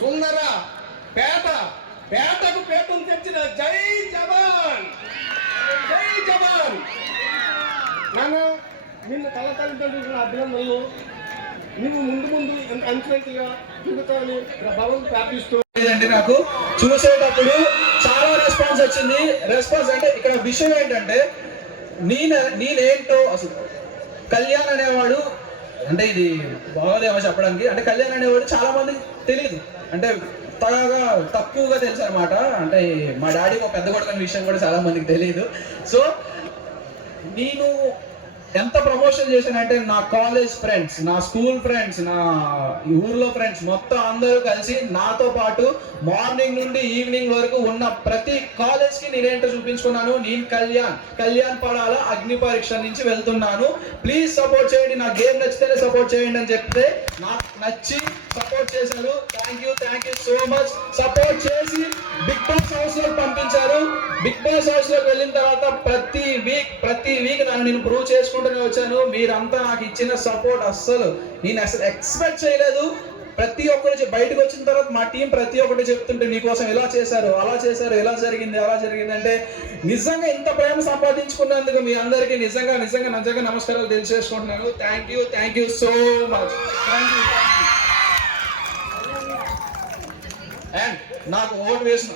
సుందర పేట పేటకు పేటను తెచ్చిన జై జవాన్! జై జవాన్! నాన్న నిన్ను కళ అభినందనలు. నువ్వు ముందు ముందు ఎంత అంచులంటిగా దిగుతావని భగవంతు ప్రార్థిస్తూ లేదండి నాకు. చూసేటప్పుడు చాలా రెస్పాన్స్ వచ్చింది. రెస్పాన్స్ అంటే ఇక్కడ విషయం ఏంటంటే నేను నేనేంటో అసలు కళ్యాణ్ అనేవాడు అంటే ఇది బాగోదేమో చెప్పడానికి అంటే కళ్యాణ్ అనేవాడు చాలా మందికి తెలియదు అంటే తగగా తక్కువగా తెలుసు అనమాట అంటే మా డాడీకి ఒక పెద్ద కొడుకు అనే విషయం కూడా చాలా మందికి తెలియదు సో నేను ఎంత ప్రమోషన్ చేశానంటే నా కాలేజ్ ఫ్రెండ్స్ నా స్కూల్ ఫ్రెండ్స్ నా ఊర్లో ఫ్రెండ్స్ మొత్తం అందరూ కలిసి నాతో పాటు మార్నింగ్ నుండి ఈవినింగ్ వరకు ఉన్న ప్రతి కాలేజ్కి నేనేంటో చూపించుకున్నాను. నేను కళ్యాణ్ కళ్యాణ్ పడాల అగ్ని పరీక్ష నుంచి వెళ్తున్నాను. ప్లీజ్ సపోర్ట్ చేయండి. నా గేమ్ నచ్చితేనే సపోర్ట్ చేయండి అని చెప్తే నాకు నచ్చి సపోర్ట్ చేశారు. Thank you thank you so much support చేసి బిగ్ బాస్ హౌస్లో పంపించారు. బిగ్ బాస్ హౌస్లోకి వెళ్ళిన తర్వాత ప్రతి వీక్ ప్రతి వీక్ నన్ను నేను ప్రూవ్ తీసుకుంటూనే వచ్చాను. మీరంతా నాకు ఇచ్చిన సపోర్ట్ అస్సలు. నేను అసలు ఎక్స్పెక్ట్ చేయలేదు. ప్రతి ఒక్కరు బయటకు వచ్చిన తర్వాత మా టీం ప్రతి ఒక్కటి చెప్తుంటే నీకోసం ఇలా చేశారు అలా చేశారు ఎలా జరిగింది అలా జరిగింది అంటే నిజంగా ఇంత ప్రేమ సంపాదించుకున్నందుకు మీ అందరికీ నిజంగా నిజంగా నిజంగా నమస్కారాలు తెలియజేసుకుంటున్నాను. Thank you thank you so much thank you and నాకు ఓటు వేసిన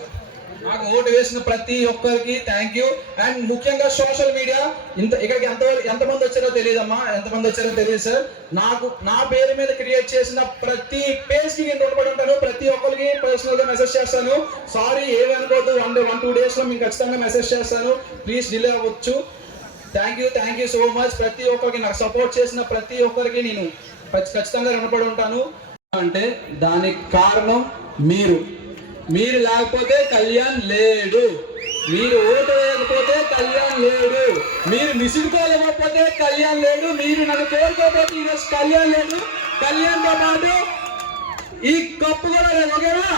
నాకు ఓటు వేసిన ప్రతి ఒక్కరికి థ్యాంక్ యూ అండ్ ముఖ్యంగా సోషల్ మీడియా ఇంత ఇక్కడికి ఎంత ఎంతమంది వచ్చారో తెలియదమ్మా. ఎంతమంది వచ్చారో తెలియదు సార్ నాకు నా పేరు మీద క్రియేట్ చేసిన ప్రతి పేజ్కి నేను రుణపడి ఉంటాను. ప్రతి ఒక్కరికి పర్సనల్గా మెసేజ్ చేస్తాను. సారీ ఏమనుకోవద్దు వన్ వన్ టూ డేస్లో మీకు ఖచ్చితంగా మెసేజ్ చేస్తాను. ప్లీజ్ డిలే అవ్వచ్చు. Thank you thank you so much ప్రతి ఒక్కరికి నాకు సపోర్ట్ చేసిన ప్రతి ఒక్కరికి నేను ఖచ్చితంగా రుణపడి ఉంటాను. అంటే దానికి కారణం మీరు. మీరు లేకపోతే కళ్యాణ్ లేడు. మీరు ఓటు వేయకపోతే కళ్యాణ్ లేడు. మీరు మిసిడ్ కాల్ ఇవ్వకపోతే కళ్యాణ్ లేడు. మీరు నన్ను కోరుకోకపోతే ఈరోజు కళ్యాణ్ లేడు. కళ్యాణ్తో పాటు ఈ కప్పు కూడా లేదు ఓకేనా?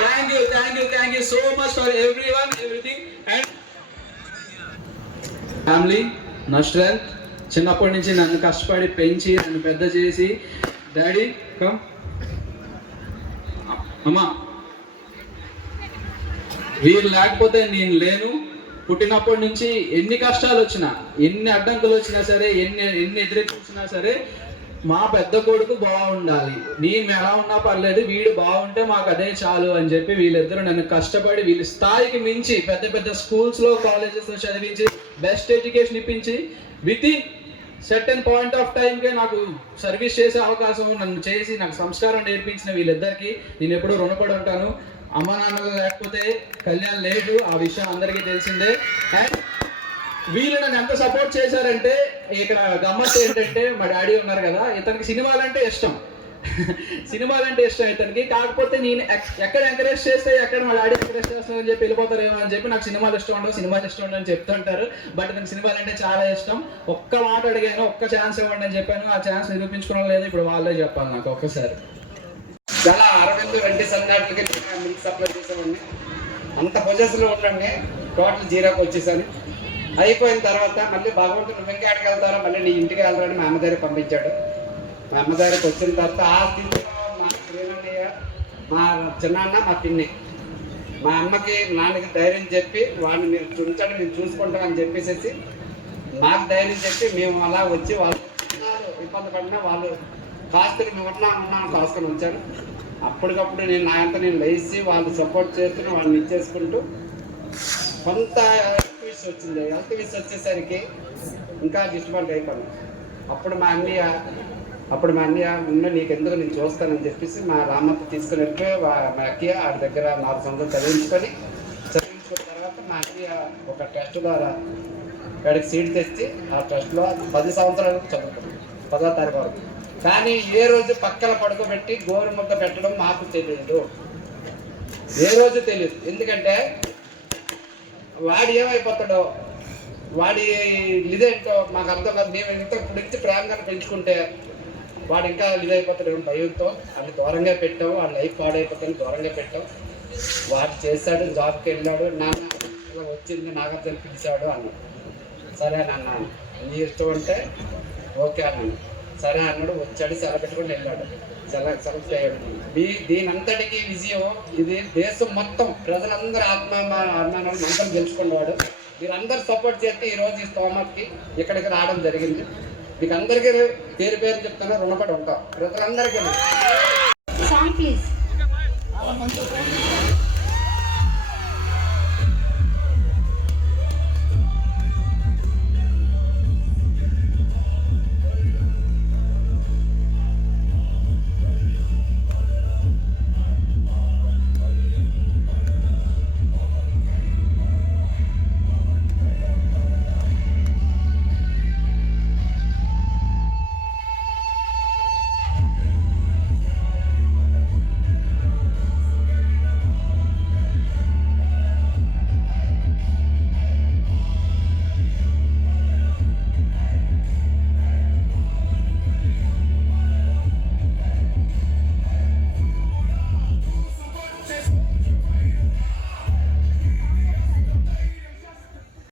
Thank you thank you thank you so much for every one everything and family నా స్ట్రెంత్ చిన్నప్పటి నుంచి నన్ను కష్టపడి పెంచి నన్ను పెద్ద చేసి డాడీ కమ్ అమ్మా. వీరు లేకపోతే నేను లేను. పుట్టినప్పటి నుంచి ఎన్ని కష్టాలు వచ్చినా ఎన్ని అడ్డంకులు వచ్చినా సరే ఎన్ని ఎన్ని ఎదురెచ్చినా సరే మా పెద్ద కొడుకు బాగుండాలి. నేను ఎలా ఉన్నా పర్లేదు వీడు బాగుంటే మాకు అదే చాలు అని చెప్పి వీళ్ళిద్దరూ నన్ను కష్టపడి వీళ్ళ స్థాయికి మించి పెద్ద పెద్ద స్కూల్స్లో కాలేజెస్లో చదివించి బెస్ట్ ఎడ్యుకేషన్ ఇప్పించి with in certain point of టైంకే నాకు సర్వీస్ చేసే అవకాశం నన్ను చేసి నాకు సంస్కారం నేర్పించిన వీళ్ళిద్దరికి నేను ఎప్పుడూ రుణపడి ఉంటాను. అమ్మ నాన్నలు లేకపోతే కళ్యాణ్ లేదు ఆ విషయం అందరికీ తెలిసిందే. అండ్ వీళ్ళు నన్ను ఎంత సపోర్ట్ చేశారంటే ఇక్కడ గమ్మత్ ఏంటంటే మా డాడీ ఉన్నారు కదా ఇతనికి సినిమాలంటే ఇష్టం. సినిమాలంటే ఇష్టం ఇతనికి. కాకపోతే నేను ఎక్కడ ఎంకరేజ్ చేస్తే ఎక్కడ మా డాడీ ఎంకరేజ్ చేస్తారని చెప్పి వెళ్ళిపోతారేమో అని చెప్పి నాకు సినిమాలు ఇష్టం ఉండవు సినిమాలు ఇష్టం ఉండవు అని చెప్తుంటారు. బట్ నాకు సినిమాలు అంటే చాలా ఇష్టం. ఒక్క మాట అడిగాను ఒక్క ఛాన్స్ ఇవ్వండి అని చెప్పాను. ఆ ఛాన్స్ నిరూపించుకోవడం లేదు. ఇప్పుడు వాళ్ళే చెప్పాలి నాకు ఒక్కసారి. చాలా అరవింద్ వెంటి సన్నాటికి మిల్క్ సప్లై చేసామండి అంత పొజెస్లో ఉండండి టోటల్ జీరోకి వచ్చేసాను. అయిపోయిన తర్వాత మళ్ళీ భగవంతుడు నువ్వు ఇంకెక్కడికి వెళ్తారో మళ్ళీ నీ ఇంటికి వెళ్ళాలని మా అమ్మగారి పంపించాడు. అమ్మగారికి వచ్చిన తర్వాత ఆ స్థితిలో మా ప్రేమన్నయ్య మా చిన్నాన్న మా పిన్ని. మా అమ్మకి నాన్నకి ధైర్యం చెప్పి వాడిని మీరు చూడండి మేము చూసుకుంటాం అని చెప్పేసేసి మాకు ధైర్యం చెప్పి మేము అలా వచ్చి వాళ్ళు ఇబ్బంది పడినా వాళ్ళు కాస్తని మేము ఉన్నా ఉన్నాం కాసుకొని అప్పటికప్పుడు నేను నా అంతా నేను లేచి వాళ్ళు సపోర్ట్ చేస్తూ వాళ్ళని ఇచ్చేసుకుంటూ కొంత హెల్త్ విషయం వచ్చింది. హెల్త్ విషయం వచ్చేసరికి ఇంకా డిస్టర్బెంట్ అయిపోయింది. అప్పుడు మా అన్నయ్య అప్పుడు మా అన్నయ్య ఉన్న నీకు ఎందుకు నేను చూస్తానని చెప్పేసి మా రామప్ప తీసుకుని వెళ్ళిపోయి మా అక్కయ్య ఆడి దగ్గర నాలుగు సంవత్సరాలు చదివించుకొని చదివించుకున్న తర్వాత మా అన్నయ్య ఒక టెస్ట్ ద్వారా వాడికి సీట్ తెచ్చి ఆ టెస్ట్లో పది సంవత్సరాలు చదువుకున్నాం పదో తారీఖు వరకు. కానీ ఏ రోజు పక్కన పడుకోబెట్టి గోరు ముద్ద పెట్టడం మాకు తెలియదు ఏ రోజు తెలియదు ఎందుకంటే వాడు ఏమైపోతాడో వాడి ఇదేంటో మాకు అర్థం కాదు. మేము ఇంత ఇప్పుడు ఇచ్చి ప్రేమగా పెంచుకుంటే వాడు ఇంకా ఇదైపోతాడు భయంతో అన్ని దూరంగా పెట్టాము వాడు లైఫ్ పాడైపోతాను దూరంగా పెట్టాం వాడు చేశాడు జాబ్కి వెళ్ళాడు నాన్న ఇలా వచ్చింది నాగార్జున పిలిచాడు అన్నాడు. సరే నాన్న నీ ఇష్టం అంటే ఓకే అన్నాడు. సరే అన్నాడు వచ్చాడు సెలవు పెట్టుకుని వెళ్ళాడు. సెల సెలెక్ట్ అయ్యాడు దీ దీనంతటికి విజయం ఇది దేశం మొత్తం ప్రజలందరూ ఆత్మ అభిమానాలను మొత్తం గెలుచుకున్నవాడు. మీరందరూ సపోర్ట్ చేస్తే ఈరోజు ఈ స్తోమకి ఇక్కడికి రావడం జరిగింది. మీకు అందరికీ పేరు పేరు చెప్తాను రుణపడి ఉంటాం. ప్రజలందరికీ